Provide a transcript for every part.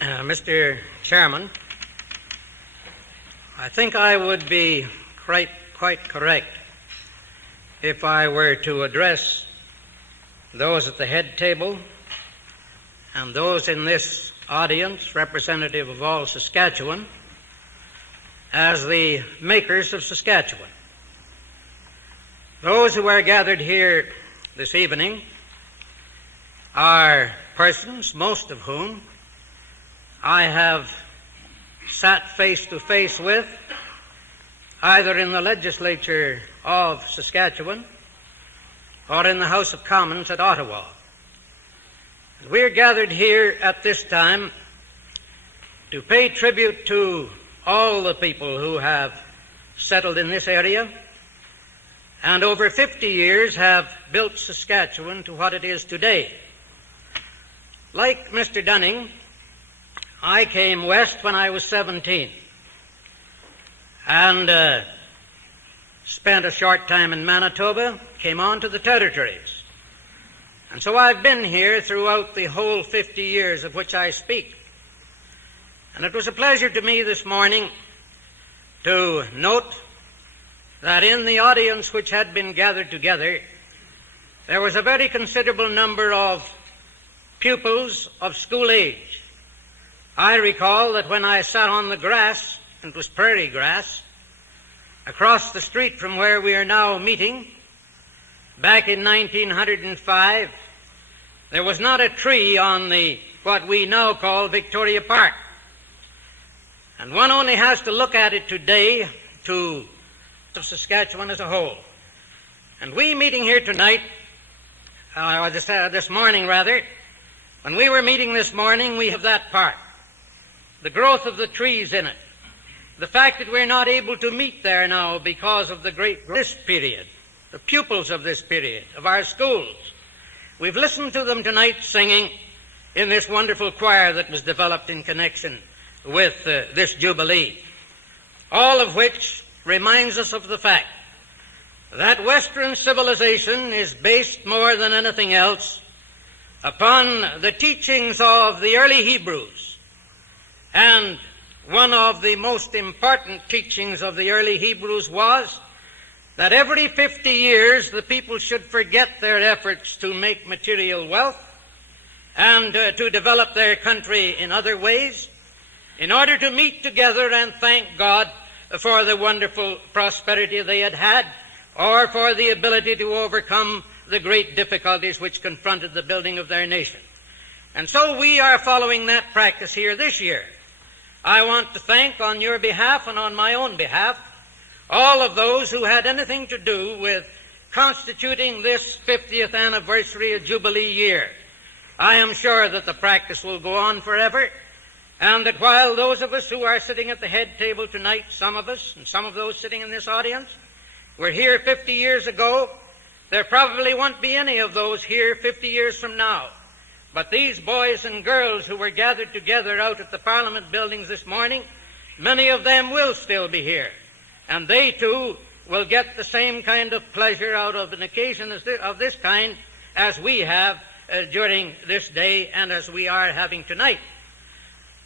Mr. Chairman, I think I would be quite correct if I were to address those at the head table and those in this audience, representative of all Saskatchewan, as the makers of Saskatchewan. Those who are gathered here this evening are persons, most of whom I have sat face to face with, either in the legislature of Saskatchewan or in the House of Commons at Ottawa. We are gathered here at this time to pay tribute to all the people who have settled in this area and over 50 years have built Saskatchewan to what it is today. Like Mr. Dunning, I came west when I was 17 and spent a short time in Manitoba, came on to the territories. And so I've been here throughout the whole 50 years of which I speak. And it was a pleasure to me this morning to note that in the audience which had been gathered together, there was a very considerable number of pupils of school age. I recall that when I sat on the grass, it was prairie grass, across the street from where we are now meeting, back in 1905, there was not a tree on what we now call Victoria Park. And one only has to look at it today to Saskatchewan as a whole. And we meeting here tonight, or this morning rather, when we were meeting this morning, we have that park. The growth of the trees in it, the fact that we're not able to meet there now because of this period, the pupils of this period, of our schools. We've listened to them tonight singing in this wonderful choir that was developed in connection with this Jubilee, all of which reminds us of the fact that Western civilization is based more than anything else upon the teachings of the early Hebrews. And one of the most important teachings of the early Hebrews was that every 50 years the people should forget their efforts to make material wealth and to develop their country in other ways in order to meet together and thank God for the wonderful prosperity they had had or for the ability to overcome the great difficulties which confronted the building of their nation. And so we are following that practice here this year. I want to thank on your behalf and on my own behalf all of those who had anything to do with constituting this 50th anniversary of Jubilee year. I am sure that the practice will go on forever, and that while those of us who are sitting at the head table tonight, some of us and some of those sitting in this audience, were here 50 years ago, there probably won't be any of those here 50 years from now. But these boys and girls who were gathered together out at the Parliament buildings this morning, many of them will still be here. And they too will get the same kind of pleasure out of an occasion of this kind as we have during this day and as we are having tonight.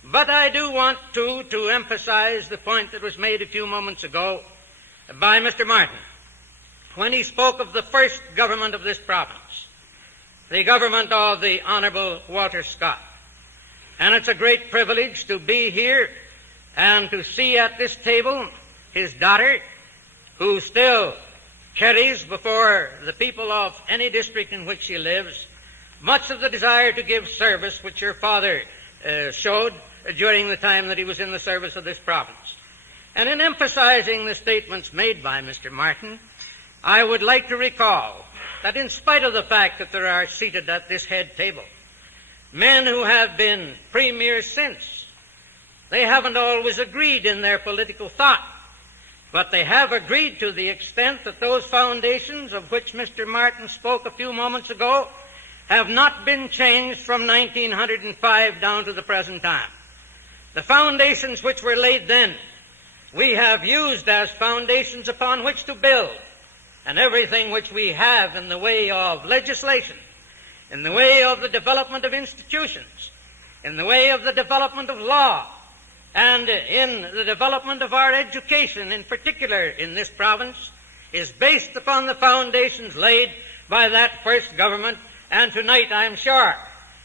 But I do want to emphasize the point that was made a few moments ago by Mr. Martin when he spoke of the first government of this province, the government of the Honourable Walter Scott. And it's a great privilege to be here and to see at this table his daughter, who still carries before the people of any district in which she lives much of the desire to give service which your father showed during the time that he was in the service of this province. And in emphasizing the statements made by Mr. Martin, I would like to recall that in spite of the fact that there are seated at this head table men who have been premiers since, they haven't always agreed in their political thought, but they have agreed to the extent that those foundations of which Mr. Martin spoke a few moments ago have not been changed from 1905 down to the present time. The foundations which were laid then, we have used as foundations upon which to build, and everything which we have in the way of legislation, in the way of the development of institutions, in the way of the development of law and in the development of our education, in particular in this province, is based upon the foundations laid by that first government. And tonight, I'm sure,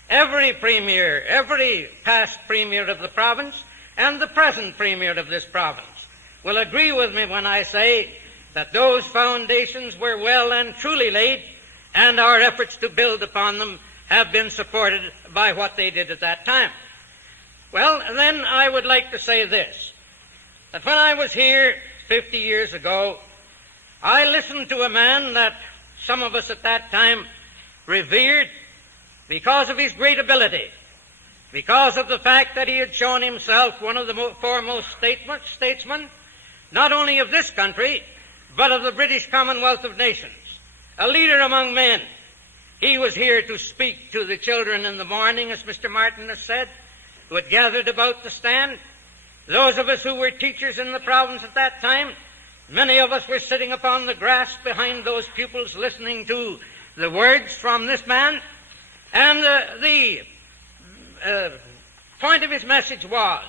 every premier, every past premier of the province and the present premier of this province will agree with me when I say that those foundations were well and truly laid, and our efforts to build upon them have been supported by what they did at that time. Well, then I would like to say this, that when I was here 50 years ago, I listened to a man that some of us at that time revered because of his great ability, because of the fact that he had shown himself one of the foremost statesmen, not only of this country, but of the British Commonwealth of Nations, a leader among men. He was here to speak to the children in the morning, as Mr. Martin has said, who had gathered about the stand. Those of us who were teachers in the province at that time, many of us were sitting upon the grass behind those pupils listening to the words from this man. And the point of his message was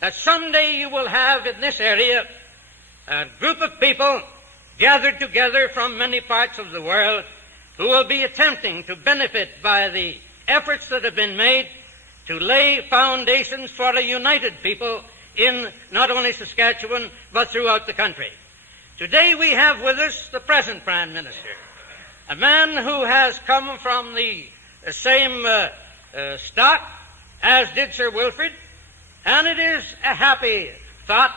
that someday you will have in this area a group of people gathered together from many parts of the world who will be attempting to benefit by the efforts that have been made to lay foundations for a united people in not only Saskatchewan, but throughout the country. Today we have with us the present Prime Minister, a man who has come from the same stock as did Sir Wilfrid, and it is a happy thought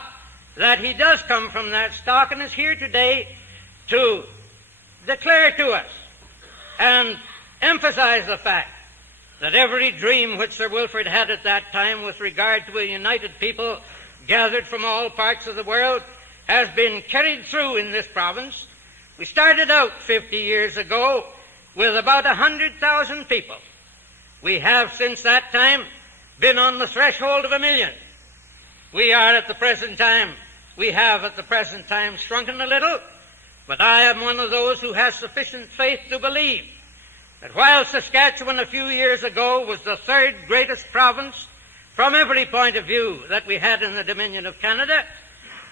that he does come from that stock and is here today to declare to us and emphasize the fact that every dream which Sir Wilfrid had at that time with regard to a united people gathered from all parts of the world has been carried through in this province. We started out 50 years ago with about 100,000 people. We have since that time been on the threshold of 1 million. We have at the present time shrunken a little, but I am one of those who has sufficient faith to believe that while Saskatchewan a few years ago was the third greatest province from every point of view that we had in the Dominion of Canada,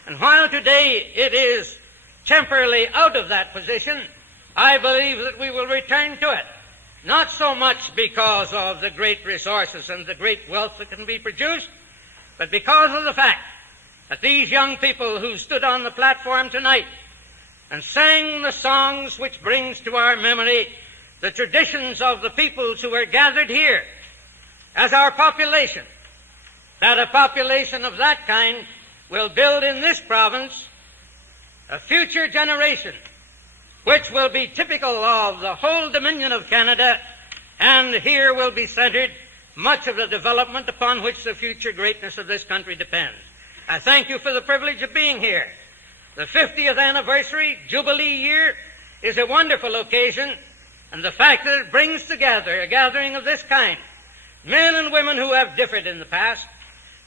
and while today it is temporarily out of that position, I believe that we will return to it, not so much because of the great resources and the great wealth that can be produced, but because of the fact that these young people who stood on the platform tonight and sang the songs which brings to our memory the traditions of the peoples who were gathered here as our population, that a population of that kind will build in this province a future generation which will be typical of the whole Dominion of Canada, and here will be centered much of the development upon which the future greatness of this country depends. I thank you for the privilege of being here. The 50th anniversary Jubilee year is a wonderful occasion, and the fact that it brings together a gathering of this kind, men and women who have differed in the past,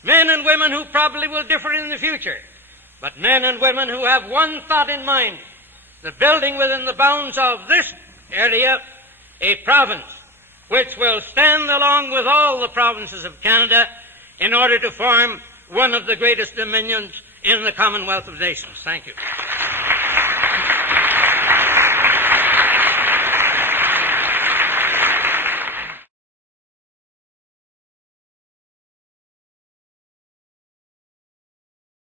men and women who probably will differ in the future, but men and women who have one thought in mind, the building within the bounds of this area a province which will stand along with all the provinces of Canada in order to form one of the greatest dominions in the Commonwealth of Nations. Thank you.